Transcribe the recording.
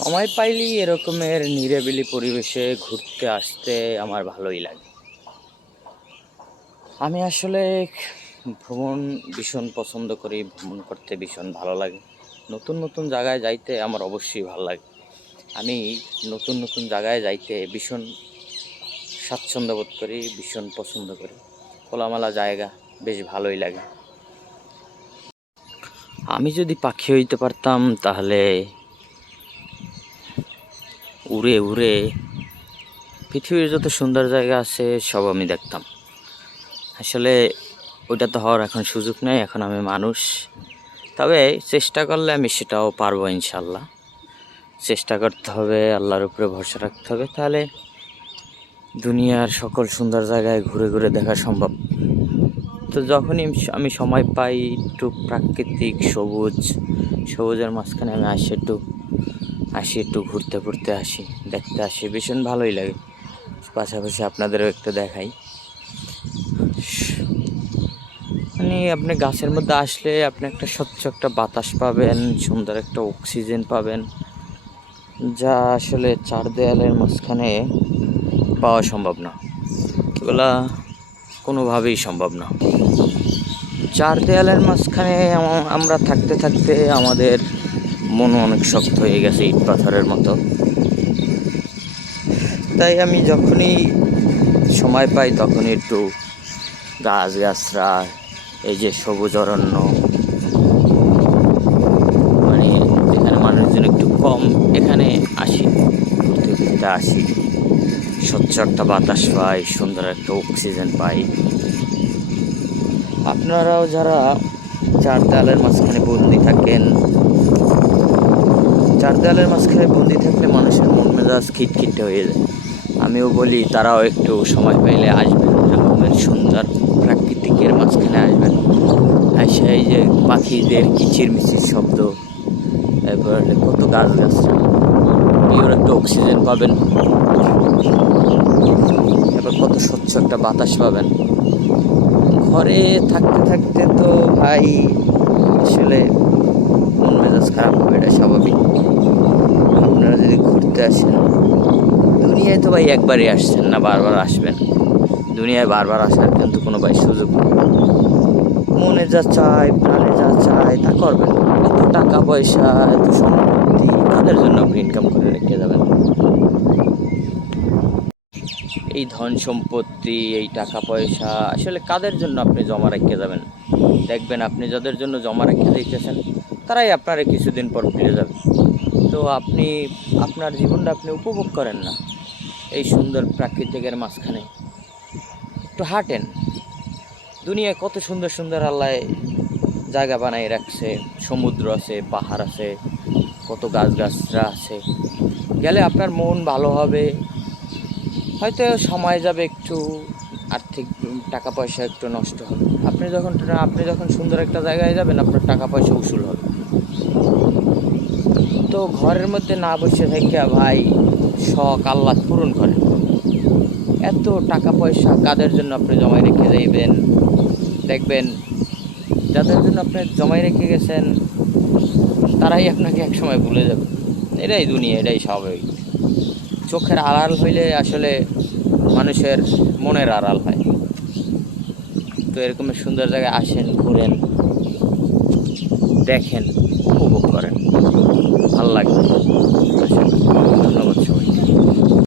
সময় পাইলেই এরকমের নিরিবিলি পরিবেশে ঘুরতে আসতে আমার ভালোই লাগে। আমি আসলে ভ্রমণ ভীষণ পছন্দ করি, ভ্রমণ করতে ভীষণ ভালো লাগে। নতুন নতুন জায়গায় যাইতে আমার অবশ্যই ভালো লাগে। আমি নতুন নতুন জায়গায় যাইতে ভীষণ স্বাচ্ছন্দ্য বোধ করি, ভীষণ পছন্দ করি। খোলামেলা জায়গা বেশ ভালোই লাগে। আমি যদি পাখি হইতে পারতাম তাহলে উড়ে উড়ে পৃথিবীর যত সুন্দর জায়গা আছে, সব আমি দেখতাম। আসলে ওইটা তো হওয়ার এখন সুযোগ নেই, এখন আমি মানুষ। তবে চেষ্টা করলে আমি সেটাও পারব ইনশাল্লাহ। চেষ্টা করতে হবে, আল্লাহর উপরে ভরসা রাখতে হবে, তাহলে দুনিয়ার সকল সুন্দর জায়গায় ঘুরে ঘুরে দেখা সম্ভব। তো যখনই আমি- সময় পাই, একটু প্রাকৃতিক, সবুজ, সবুজের মাঝখানে আমি আসি, একটু আসি, একটু ঘুরতে ঘুরতে আসি, দেখতে আসি। ভীষণ ভালোই লাগে। পাশাপাশি আপনাদেরও একটু দেখাই। মানে আপনি গাছের মধ্যে আসলে আপনি একটা স্বচ্ছ একটা বাতাস পাবেন, সুন্দর একটা অক্সিজেন পাবেন, যা আসলে চার দেয়ালের মাঝখানে পাওয়া সম্ভব না। এগুলা কোনোভাবেই সম্ভব না। চার দেয়ালের মাঝখানে আমরা থাকতে থাকতে আমাদের মন অনেক শক্ত হয়ে গেছে ইট পাথরের মতো। তাই আমি যখনই সময় পাই তখনই একটু গাছ গাছরা এই যে সবুজ অরণ্য মানে এখানে মানুষজন একটু কম এখানে আসি, ঘুরতে ঘুরতে আসি। স্বচ্ছ একটা বাতাস পাই, সুন্দর একটা অক্সিজেন পাই। আপনারাও যারা চার দেয়ালের মাঝখানে বন্দি থাকেন চার দেয়ালের মাঝখানে বন্দি থাকলে মানুষের মন মেজাজ খিটখিটে হয়ে যায়। আমিও বলি, তারাও একটু সময় পাইলে আসবেন এরকমের সুন্দর প্রাকৃতিকের মাঝখানে আসবেন। এসে এই যে পাখিদের কিচির মিচির শব্দ এরপর কত গাছ গাছরা এগুলো একটা অক্সিজেন পাবেন। এবার কত স্বচ্ছ একটা বাতাস পাবেন। ঘরে থাকতে থাকতে তো ভাই, আসলে মন মেজাজ খারাপ হবে, এটা স্বাভাবিক। আপনারা যদি ঘুরতে আসেন, দুনিয়ায় তো ভাই একবারই আসছেন না, বারবার আসবেন। দুনিয়ায় বারবার আসার কিন্তু কোনো ভাই সুযোগ নেই। মনে যা চায়, প্রাণে যা চায়, তা করবেন। এত টাকা পয়সা, এত সম্পত্তি, তাদের জন্য আপনি ইনকাম করে রেখে যাবেন। এই ধন সম্পত্তি, এই টাকা পয়সা, আসলে কাদের জন্য আপনি জমা রেখে যাবেন? দেখবেন আপনি যাদের জন্য জমা রেখে দিতেছেন, তারাই আপনারা কিছুদিন পর ফিরে যাবে। তো আপনি, আপনার জীবনটা আপনি উপভোগ করেন না এই সুন্দর প্রাকৃতিকের মাঝখানে। একটু হাঁটেন। দুনিয়ায় কত সুন্দর সুন্দর আল্লাহ জায়গা বানাই রাখছে। সমুদ্র আছে, পাহাড় আছে, কত গাছ গাছরা আছে। গেলে আপনার মন ভালো হবে। হয়তো সময় যাবে একটু, আর্থিক টাকা পয়সা একটু নষ্ট হবে। আপনি যখন আপনি যখন সুন্দর একটা জায়গায় যাবেন, আপনার টাকা পয়সা উসুল হবে। তো ঘরের মধ্যে না বসে থেকে ভাই, শখ আল্লাহ পূরণ করেন এত টাকা পয়সা কাদের জন্য আপনি জমায় রেখে যাইবেন? দেখবেন, যাদের জন্য আপনি জমায় রেখে গেছেন, তারাই আপনাকে একসময় ভুলে যাবে। এটাই দুনিয়া, এটাই স্বাভাবিক। চোখের আড়াল হইলে আসলে মানুষের মনের আড়াল হয়। তো এরকমের সুন্দর জায়গায় আসেন, ঘুরেন, দেখেন, উপভোগ করেন। ভালো লাগবে ধন্যবাদ সবাইকে।